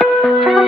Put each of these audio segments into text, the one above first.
thank you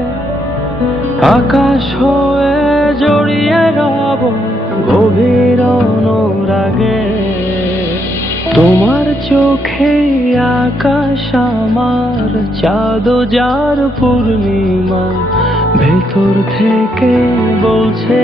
আকাশ হয়ে জড়িয়ে রব গভীর অনুরাগে। তোমার চোখে আকাশ আমার চাঁদ যার পূর্ণিমা, ভেতর থেকে বলছে